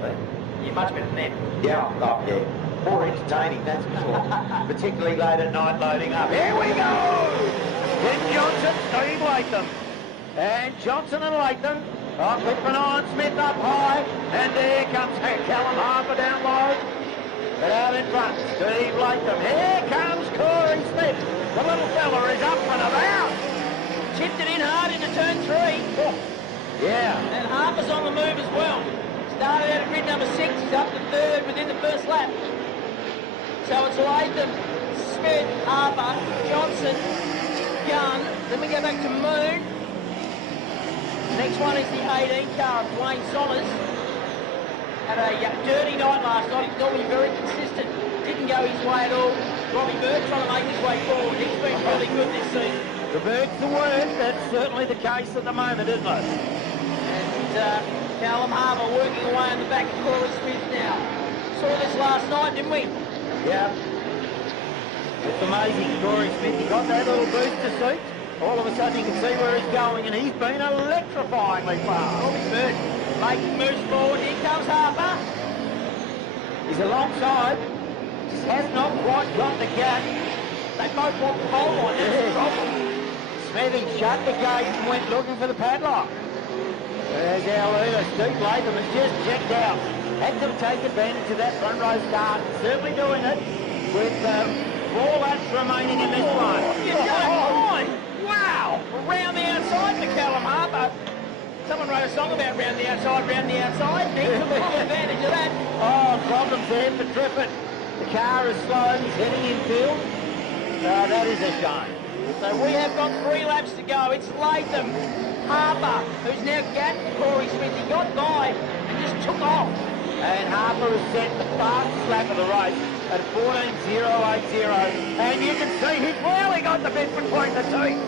team. You're much better than them. Yeah, oh, yeah. More entertaining, that's for sure. Particularly late at night loading up. Here we go! Ben Johnson, Steve Latham. And Johnson and Latham. Oh, Clifford on, Smith up high. And there comes Callum Harper down low. But out in front, Steve Latham. Here comes Corey Smith. The little fella is up and about. Chipped it in hard into turn 3. Oh, yeah. And Harper's on the move as well. Started out at grid number 6. He's up to 3rd within the first lap. So it's Latham, Smith, Harper, Johnson, Gunn. Then we go back to Moon. Next one is the 18 car of Dwayne Sommers. Had a dirty night last night. He's normally very consistent. Didn't go his way at all. Robbie Bird trying to make his way forward. He's been really good this season. The bird's the word. That's certainly the case at the moment, isn't it? And Callum Harper working away on the back of Corey Smith now. Saw this last night, didn't we? Yeah. It's amazing, Corey Smith. He got that little booster seat. All of a sudden you can see where he's going, and he's been electrifyingly fast. Robbie Bird making moves forward. Here comes Harper. He's alongside. Just has not quite got the gap. They both want the pole line. That's the problem. Smithy shut the gate and went looking for the padlock. There's our leader, Steve Latham, has just checked out. Had to take advantage of that front row start. Certainly doing it with 4 laps remaining in this one. You don't mind. Wow. Around the outside for Callum Harper. Someone wrote a song about round the outside, round the outside. He took full advantage of that. Oh, problems there for Trippett. The car is slow. He's heading infield. That is a shame. So we have got 3 laps to go. It's Latham, Harper, who's now gapped Corey Smith. He got by and just took off. And Harper has set the fastest lap of the race at 14.080. And you can see he's really got the bit between the two.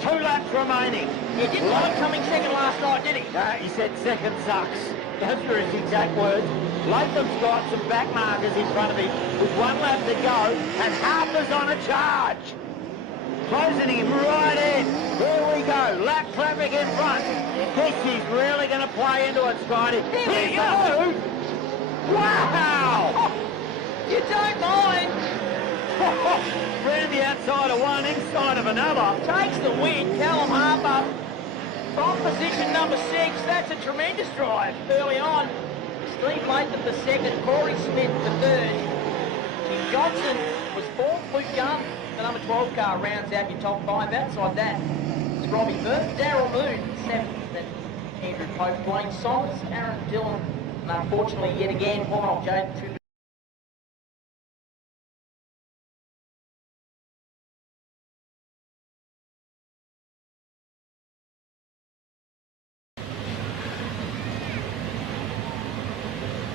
2 laps remaining. He didn't like coming second last night, did he? No, he said second sucks. Those were his exact words. Latham's got some back markers in front of him with 1 lap to go, and Harper's on a charge. Closing him right in. Here we go. Lap traffic in front. This is really going to play into it, Scotty. Here we go. Wow! Oh, you don't mind. Round the outside of one, inside of another. Takes the win. Callum Harper from position number 6. That's a tremendous drive early on. Steve Latham for 2nd, Corey Smith for 3rd. Tim Johnson was 4th. Luke Gunn, the number 12 car, rounds out your top 5. Outside that, it's Robbie Bird, Daryl Moon 7th, then Andrew Pope, Dwayne Sommers, Aaron Dillon, and unfortunately yet again, Paul Jade through.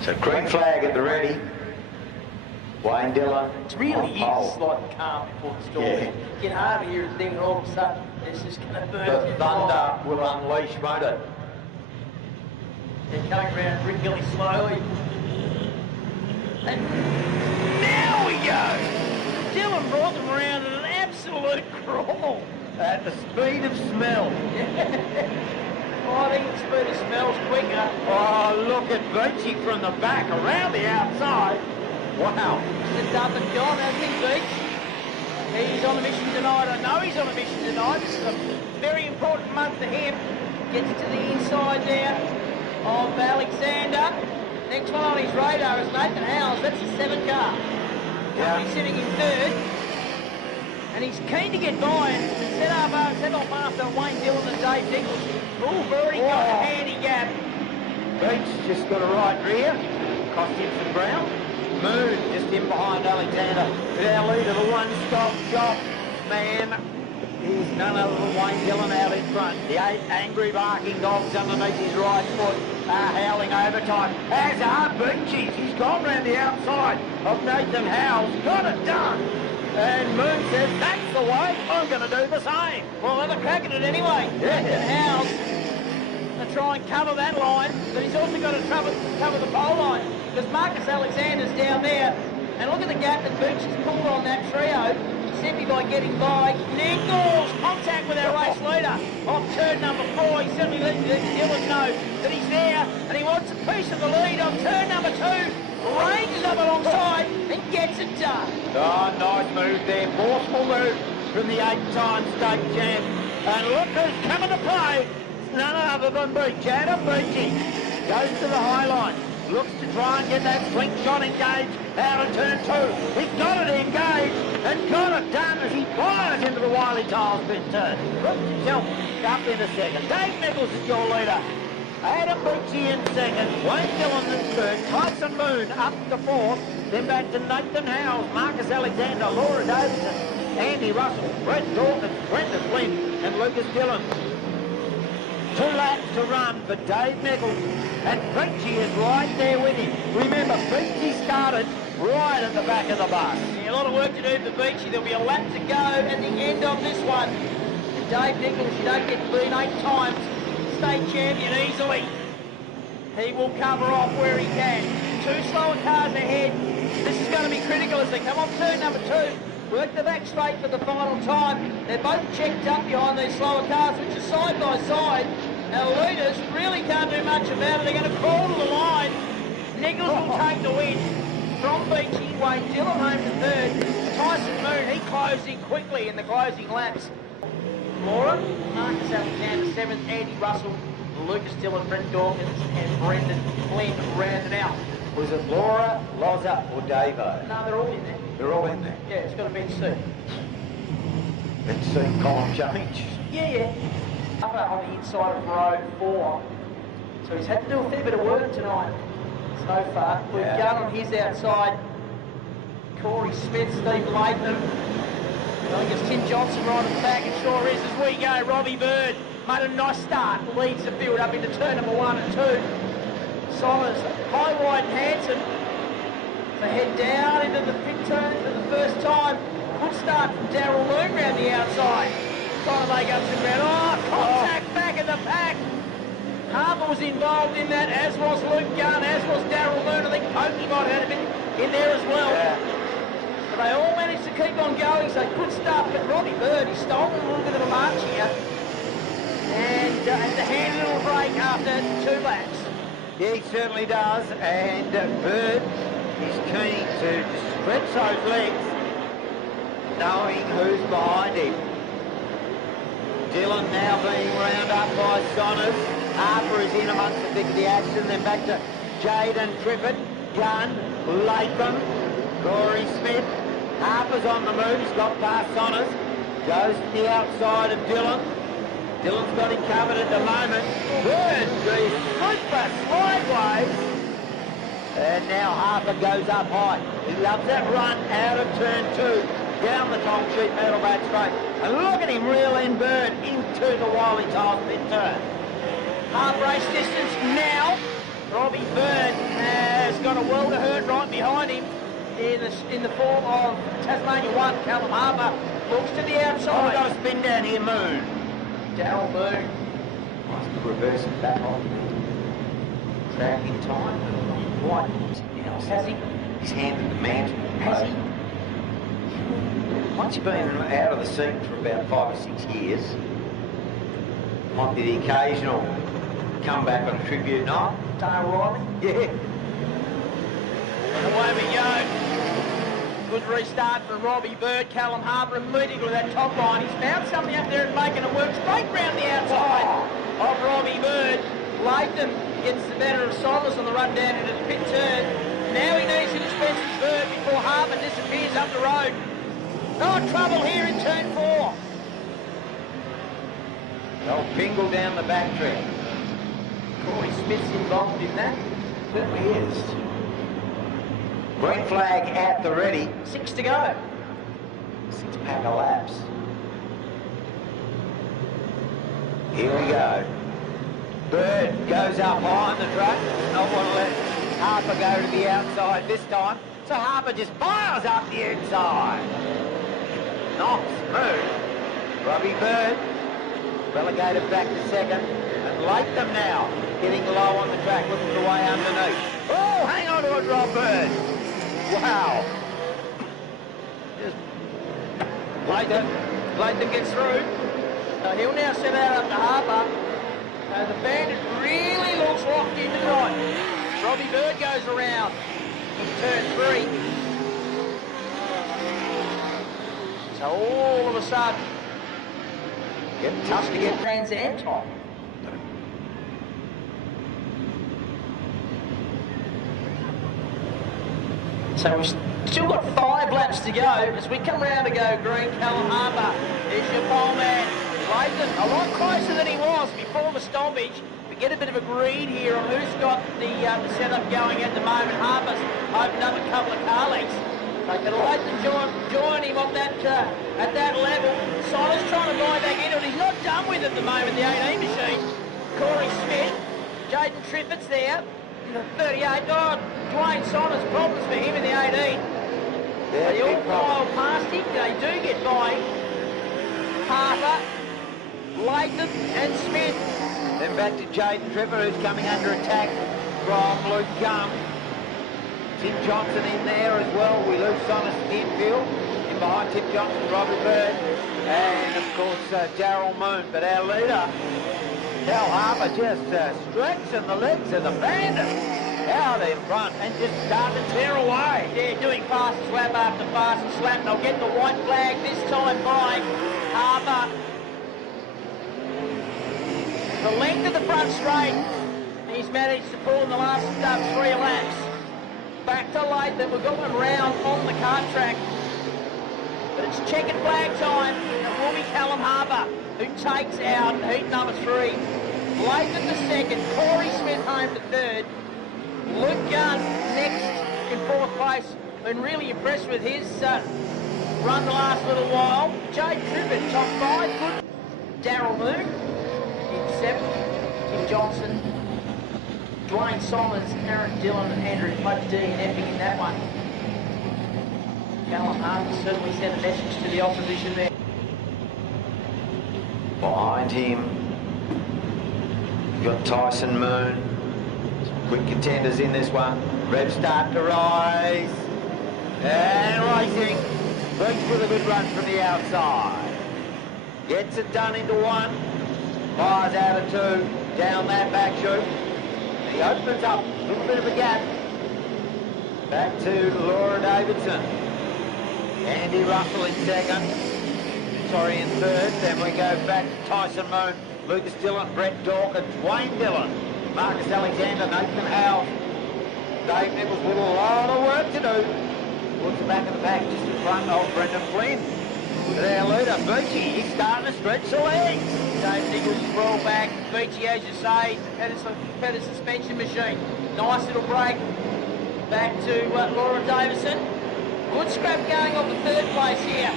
So green flag at the ready. Wayne Dillon. It really is like calm before the storm. Yeah. Get over here and think all of a sudden this is going to burn. The thunder will unleash, won't it? They're coming around really slowly. And now we go! Dillon brought them around in an absolute crawl. At the speed of smell. Oh, I think the speed of smell's quicker. Oh, look at Beachy from the back around the outside. Wow. It's up and gone, hasn't he, Beach? He's on a mission tonight. I know he's on a mission tonight. This is a very important month for him. Gets to the inside there of Alexander. Next one on his radar is Nathan Howes. That's the 7 car. Yeah. He's sitting in 3rd. And he's keen to get by and set off after Wayne Dillon and Dave Nichols. Who've already got a handy gap. Beach just got a right rear. Cost him some ground. Moon just in behind Alexander. With our leader, the one-stop shop man. He's none other than Wayne Dillon out in front. The 8 angry barking dogs underneath his right foot are howling overtime. As are Beachy's. He's gone round the outside of Nathan Howes. Got it done. And Moon says, that's the way, I'm going to do the same. Well, have a crack at it anyway. Yeah. Nathan Howes to try and cover that line, but he's also got to cover the pole line, because Marcus Alexander's down there. And look at the gap that Beach has pulled on that trio, simply by getting by. Nichols, contact with our race leader off turn number 4. He's certainly lets Dylan know that he's there and he wants a piece of the lead on turn number 2. Ranges up alongside and gets it done. Oh, nice move there. Forceful move from the 8-time state champ. And look who's coming to play. It's none other than Beachy. Adam Beachy goes to the high line. Looks to try and get that slingshot engaged out of turn 2. He's got it engaged and got it done as he flies into the Wiley Tiles pit turn. Puts himself up in a second. Dave Nichols is your leader. Adam Beachy in second. Wayne Dillon in third. Tyson Moon up to fourth. Then back to Nathan Howes, Marcus Alexander, Laura Davidson, Andy Russell, Brett Dawkins, Brendan Flynn and Lucas Dillon. 2 laps to run for Dave Nichols, and Beachy is right there with him. Remember, Beachy started right at the back of the bus. Yeah, a lot of work to do for Beachy. There'll be a lap to go at the end of this one. And Dave Nichols, you don't get beaten 8 times, state champion easily. He will cover off where he can. 2 slower cars ahead. This is going to be critical as they come off turn number 2. Work the back straight for the final time. They're both checked up behind these slower cars, which are side by side. Now, leaders really can't do much about it. They're going to crawl to the line. Nichols will take the win from Beachy. Wayne Dillon home to third. Tyson Moon, he closed in quickly in the closing laps. Laura, Marcus Alexander 7th, Andy Russell, Lucas Dillon, Brett Dawkins and Brendan Flynn rounded out. Was it Laura, Loza or Davo? No, they're all in there. They're all in there. Yeah, it's got to be C. Let's see column change. Yeah. Up on the inside of row 4. So he's had to do a fair bit of work tonight so far. We've got on his outside Corey Smith, Steve Latham. I think it's Tim Johnson right at the back. It sure is as we go. Robbie Bird made a nice start. Leads the field up into turn number 1 and 2. Sommers, high, wide and handsome. So head down into the pit turn for the first time. Good start from Darryl Loon round the outside. Trying to make up some ground. Oh, contact back in the pack. Harper was involved in that, as was Luke Gunn, as was Darryl Loon. I think Pokey might have had a bit in there as well. Yeah. But they all managed to keep on going, so good stuff. But Robbie Bird, he's stolen a little bit of a march here. And has to hand a little break after 2 laps. Yeah, he certainly does. And Bird is keen to stretch those legs, knowing who's behind him. Dillon now being round up by Sonners. Harper is in amongst the thick of the action. Then back to Jaden Trippett, Gunn, Latham, Corey Smith. Harper's on the move. He's got past Sonners. Goes to the outside of Dillon. Dillon's got him covered at the moment. Bird, the super slideways. And now Harper goes up high. He loves that run out of turn 2. Down the top sheet metal back straight. And look at him reel in Bird into the Wiley Tiles pit turn. Half race distance now. Robbie Bird has got a world of hurt right behind him in the form of Tasmania 1. Callum Harper looks to the outside. Oh, got a spin down here, Moon. Darryl Moon. Nice to reverse it back on. Track in time. Quite. Has he? He's handed the mantle. Has he? Once you've been out of the scene for about 5 or 6 years, might be the occasional comeback on a tribute night. Dale Riley. Yeah. And away we go. Good restart for Robbie Bird. Callum Harper immediately with that top line. He's found something up there and making it work straight round the outside of Robbie Bird. Latham gets the better of Sommers on the run down into the pit turn. Now he needs to dispense his Bird before Harper disappears up the road. No trouble here in turn 4. They'll bingle down the back track. Corey Smith's involved in that. Certainly is. Green flag at the ready. 6 to go. 6 pack of laps. Here we go. Bird goes up high on the truck. Not want to let Harper go to the outside this time. So Harper just fires up the inside. Nice move. Robbie Bird relegated back to second. And Latham now getting low on the track, looking the way underneath. Oh, hang on to it, Rob Bird. Wow. Just Latham gets through. So he'll now set out up to Harper. around in turn 3. So all of a sudden, Getting tough to get. Trans and top. So we've still got 5 laps to go as we come round to go green. Callum Harper is your pole man. Layton a lot closer than he was before the stoppage. We get a bit of a read here on who's got the setup going at the moment. Harper's opened up a couple of car lengths. They can Layton join him on that at that level. Silas trying to buy back into it. He's not done with at the moment, the 18 machine. Corey Smith, Jaden Triffitt's there. The 38. Oh, Dwayne Sonners, problems for him in the 18. They all file past him. They do get by Harper, Latham and Smith. Then back to Jaden Trevor, who's coming under attack from Luke Gum. Tim Johnson in there as well. We lose Sonners to the infield. In behind Tim Johnson, Robbie Bird. And, of course, Darryl Moon. But our leader, Cal Harper, just stretching the legs of the bandit out in front and just starting to tear away. Yeah, doing fastest lap after fastest lap. They'll get the white flag this time by Harper. The length of the front straight, he's managed to pull in the last 3 laps. Back to Latham, we've got one round on the kart track. But it's checkered flag time. It will be Callum Harper who takes out heat number 3. Latham to second, Corey Smith home to third. Luke Gunn next in 4th place. Been really impressed with his run the last little while. Jade Trippett, top 5. Good. Darryl Moon in 7th. Tim Johnson, Dwayne Solomons, Aaron Dillon and Andrew Pudge D and Epping in that one. Callum Harper certainly sent a message to the opposition there. Behind him, you've got Tyson Moon. Quick contenders in this one. Rev start to rise. And racing. Beats with a good run from the outside. Gets it done into 1. Fires out of 2. Down that back chute. He opens up a little bit of a gap. Back to Laura Davidson. Andy Russell in 2nd. Sorry, in 3rd. Then we go back to Tyson Moon, Lucas Dillon, Brett Dawkins, Wayne Dillon, Marcus Alexander, Nathan Howell, Dave Nichols with a lot of work to do. Towards the back of the pack, just in front of Brendan Flynn. But our leader, Beachy, he's starting to stretch the legs. Dave Nichols well back. Beachy, as you say, had a suspension machine. Nice little break. Back to Laura Davison. Good scrap going on the 3rd place here.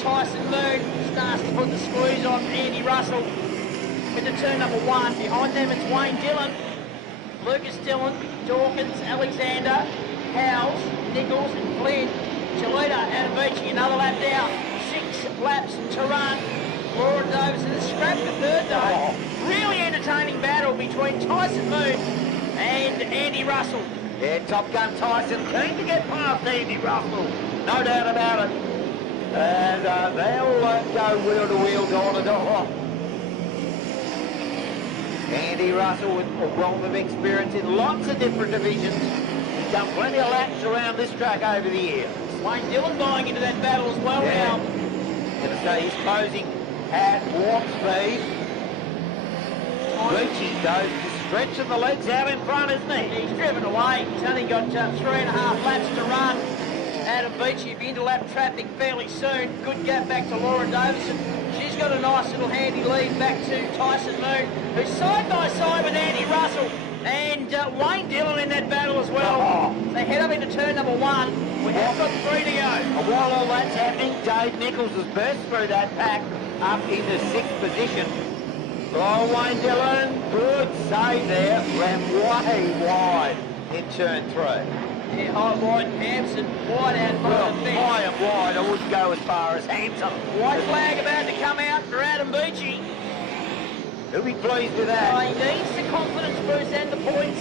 Tyson Moon starts to put the squeeze on Andy Russell into turn number 1. Behind them it's Wayne Dillon, Lucas Dillon, Dawkins, Alexander, Howells, Nichols and Flynn. Chalita out of Beachy, another lap down. 6 laps to run. Laura Davison scrapped the 3rd though. Really entertaining battle between Tyson Moon and Andy Russell. Yeah, Top Gun Tyson keen to get past Andy Russell. No doubt about it. And they'll go wheel to wheel, door to door. Andy Russell with a wealth of experience in lots of different divisions. He's done plenty of laps around this track over the years. Wayne Dillon buying into that battle as well now. Gonna say he's closing at warp speed. Beachy goes to stretching the legs out in front, isn't he? He's driven away. He's only got 3.5 laps to run. Out of Beachy, he'll be into lap traffic fairly soon. Good gap back to Laura Davison. She's got a nice little handy lead back to Tyson Moon, who's side by side with Andy Russell and Wayne Dillon in that battle as well. They head up into turn number 1. We have got 3 to go. And while all that's happening, Dave Nichols has burst through that pack up into 6th position. Oh, Wayne Dillon, good save there. Ran way wide in turn 3. Yeah, high, wide, Hampson, wide out front of the fence. High and wide, I wouldn't go as far as Hampson. White flag about to come out for Adam Beachy. He'll be pleased with that. He needs the confidence boost and the points.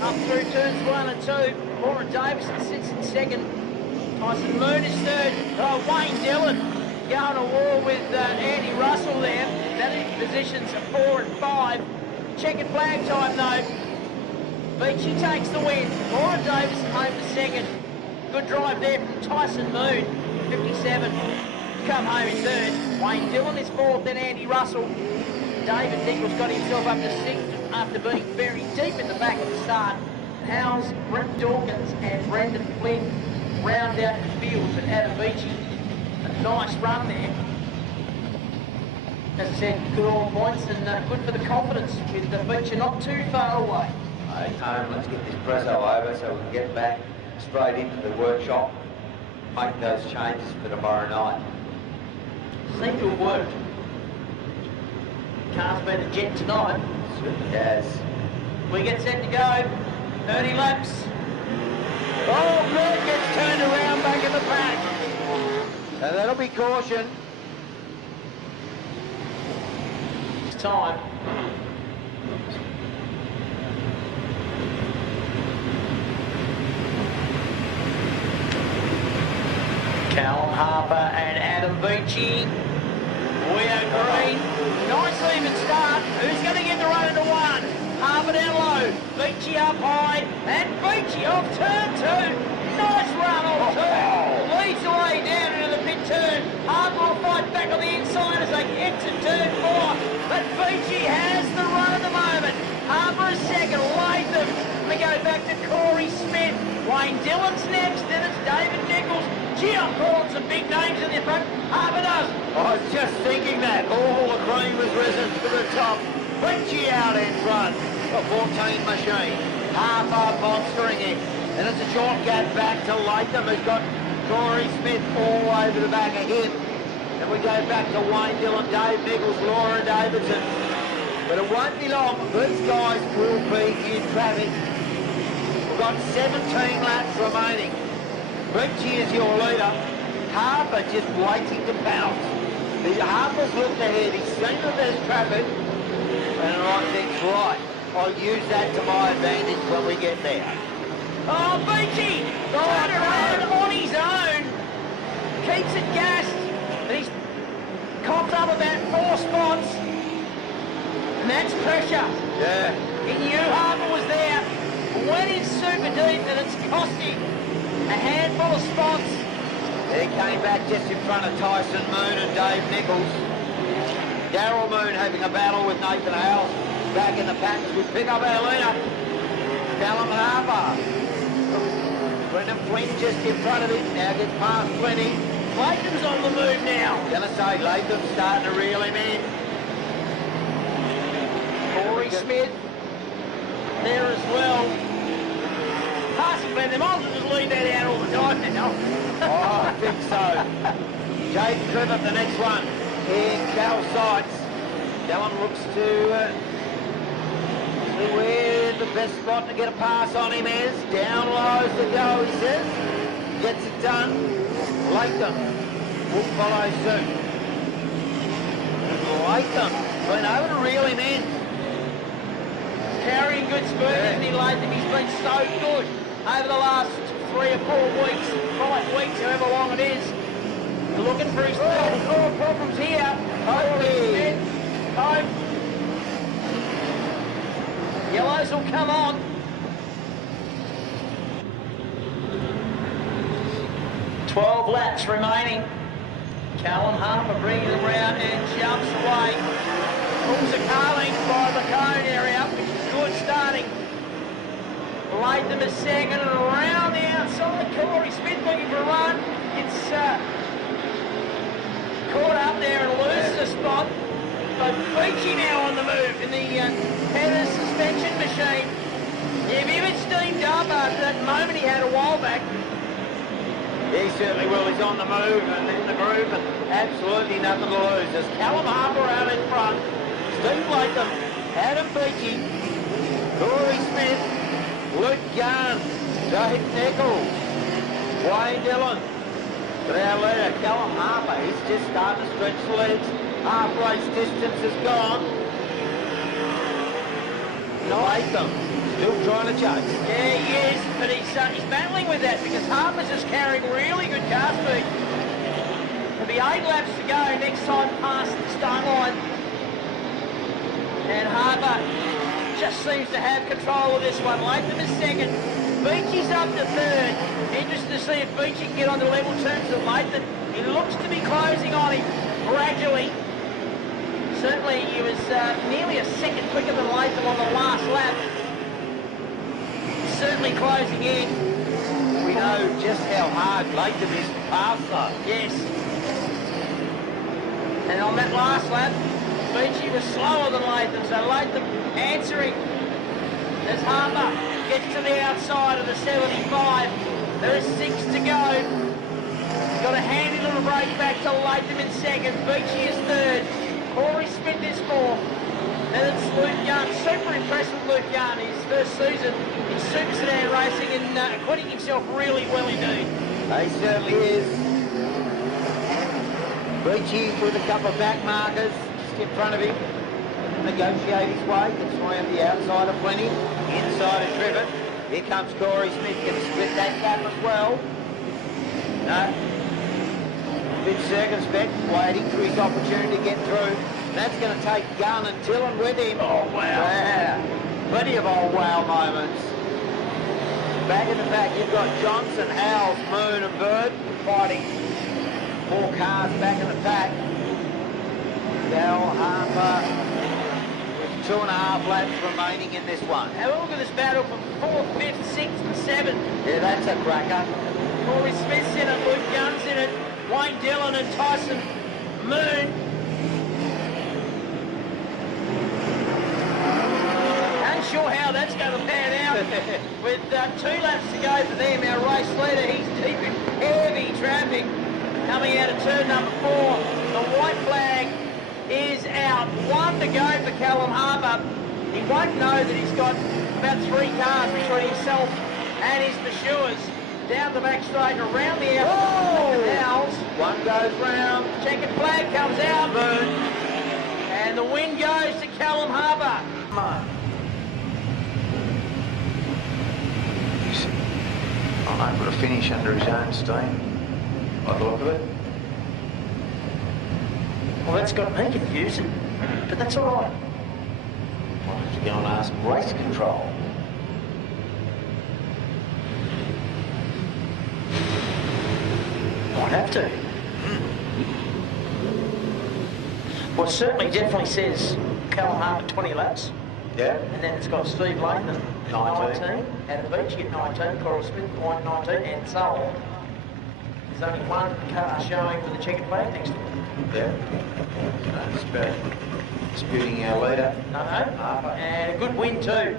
Up through turns 1 and 2. Laura Davison sits in 2nd. Tyson Moon is 3rd. Oh, Wayne Dillon going to war with Andy Russell there. That is positions of 4 and 5. Checkered flag time though. Beachy takes the win. Laura Davis home to second. Good drive there from Tyson Moon, 57. Come home in third. Wayne Dillon is fourth, then Andy Russell. David Nichols got himself up to sixth after being very deep in the back at the start. Howes, Brent Dawkins and Brendan Flynn round out the field, but Adam Beachy, a nice run there. As I said, good all points and good for the confidence with the Beachy not too far away. Okay, let's get this Prezzo over so we can get back straight into the workshop, make those changes for tomorrow night. Seemed to have worked. Car's been a jet tonight. Certainly has. We get set to go. 30 laps. Oh, good, gets turned around back in the pack. So that'll be caution. It's time. Callum Harper and Adam Beachy. We agree. Nice even start. Who's going to get the run into one? Harper down low. Beachy up high. And Beachy off turn two. Nice run off turn. Leads away down into the pit turn. Harper will fight back on the inside as they exit turn four. But Beachy has the run at the moment. Harper is second. Latham. We go back to Corey Smith. Wayne Dillon's next. Then it's David Nichols. Gee, I'm calling some big names in the front. Harper does. I was just thinking that. All the cream has risen to the top. Beachy out in front. A 14 machine. Harper monstering it. And it's a short gap back to Latham, who's got Corey Smith all over the back of him. And we go back to Wayne Dillon, Dave Nichols, Laura Davidson. But it won't be long. These guys will be in traffic. We've got 17 laps remaining. Beachy is your leader. Harper just waiting to bounce. Harper's looked ahead. He's seen that there's traffic. And I think, right, I'll use that to my advantage when we get there. Oh, Beachy! Turned around on his own. Keeps it gassed. And he's copped up about 4 spots. And that's pressure. Yeah. He knew Harper was there. Went in super deep and it's cost him a handful of spots. He came back just in front of Tyson Moon and Dave Nichols. Daryl Moon having a battle with Nathan Howes. Back in the pack with pickup our leader. Callum Harper. Brendan Flynn just in front of him. Now gets past Flinny. Latham's on the move now. Gonna say Latham's starting to reel him in. Corey Smith there as well. Passing by them, I'll just leave that out all the time now. Oh, I think so. Jade Cribbett, the next one, in Cal sights. Callum looks to see where the best spot to get a pass on him is. Down low's the go, he says. Gets it done. Latham will follow suit. Latham been over to reel him in. Carrying good speed, isn't he, Latham? He's been so good over the last 3 or 4 weeks, 5 weeks, however long it is. Looking for his core problems here. Holy. Home. Yellows will come on. "12 laps remaining. Callum Harper bringing them round and jumps away. Pulls a car length by the cone area, which is good starting. Latham is second and around the outside. Corey Smith looking for a run. It's caught up there and loses a spot. But Beachy now on the move in the Heather suspension machine. Yeah, if it's steamed up after that moment he had a while back. He certainly will. He's on the move and in the groove and absolutely nothing to lose. There's Callum Harper out in front. Steve Latham, Adam Beachy, Corey Smith, Luke Garn, Dave Nichols, Wayne Dillon. But our leader, Callum Harper, he's just starting to stretch the legs. Half race distance is gone. Latham still trying to chase. Yeah, he is, but he's battling with that because Harper's just carrying really good car speed. There'll be 8 laps to go next time past the start line. And Harper just seems to have control of this one. Latham is second. Beachy's up to third. Interested to see if Beachy can get on to level terms with Latham. He looks to be closing on him gradually. Certainly he was nearly a second quicker than Latham on the last lap. Certainly closing in. We know just how hard Latham is to pass though. Yes. And on that last lap, Beachy was slower than Latham, so Latham answering as Harper gets to the outside of the 75. There is 6 to go. He's got a handy little break back to Latham in second. Beachy is third. Corey Smith is fourth. Then it's Luke Young. Super impressed with Luke Young. His first season in Super Sedan racing and acquitting himself really well indeed. He certainly is. Beachy with a couple of back markers just in front of him. Negotiate his way, gets around the outside of plenty. Inside is driven. Here comes Corey Smith, can split that gap as well. No. A bit circumspect, waiting for his opportunity to get through. That's going to take Gunn and Dillon with him. Oh, wow. Wow. Plenty of old wow moments. Back in the back, you've got Johnson, Howes, Moon and Bird fighting. 4 cars back in the pack. Dell, Harper, with 2.5 laps remaining in this one. Have a look at this battle for 4th, 5th, 6th and 7th. Yeah, that's a cracker. Corey Smith's in it, Luke Young's in it, Wayne Dillon and Tyson Moon. Unsure how that's going to pan out. With 2 laps to go for them, our race leader, he's deep in heavy traffic. Coming out of turn number 4, the white flag is out. 1 to go for Callum Harper. He won't know that he's got about 3 cars between himself and his pursuers. Down the back straight, around the outside. One goes round. Checkered flag comes out. Moon. And the win goes to Callum Harper. Come on. He's unable to finish under his own steam. I look at it. Well, that's got me confusing, but that's all right. Why don't you go and ask race control? Might have to. Well, it certainly definitely says Callum Harper 20 laps. Yeah. And then it's got Steve Latham at 19, Adam Beachy at 19, Coral Smith at 19, and so on. There's only 1 car showing with the checkered flag next to it. Yeah. It's about disputing our leader. No. Harper. And a good win too.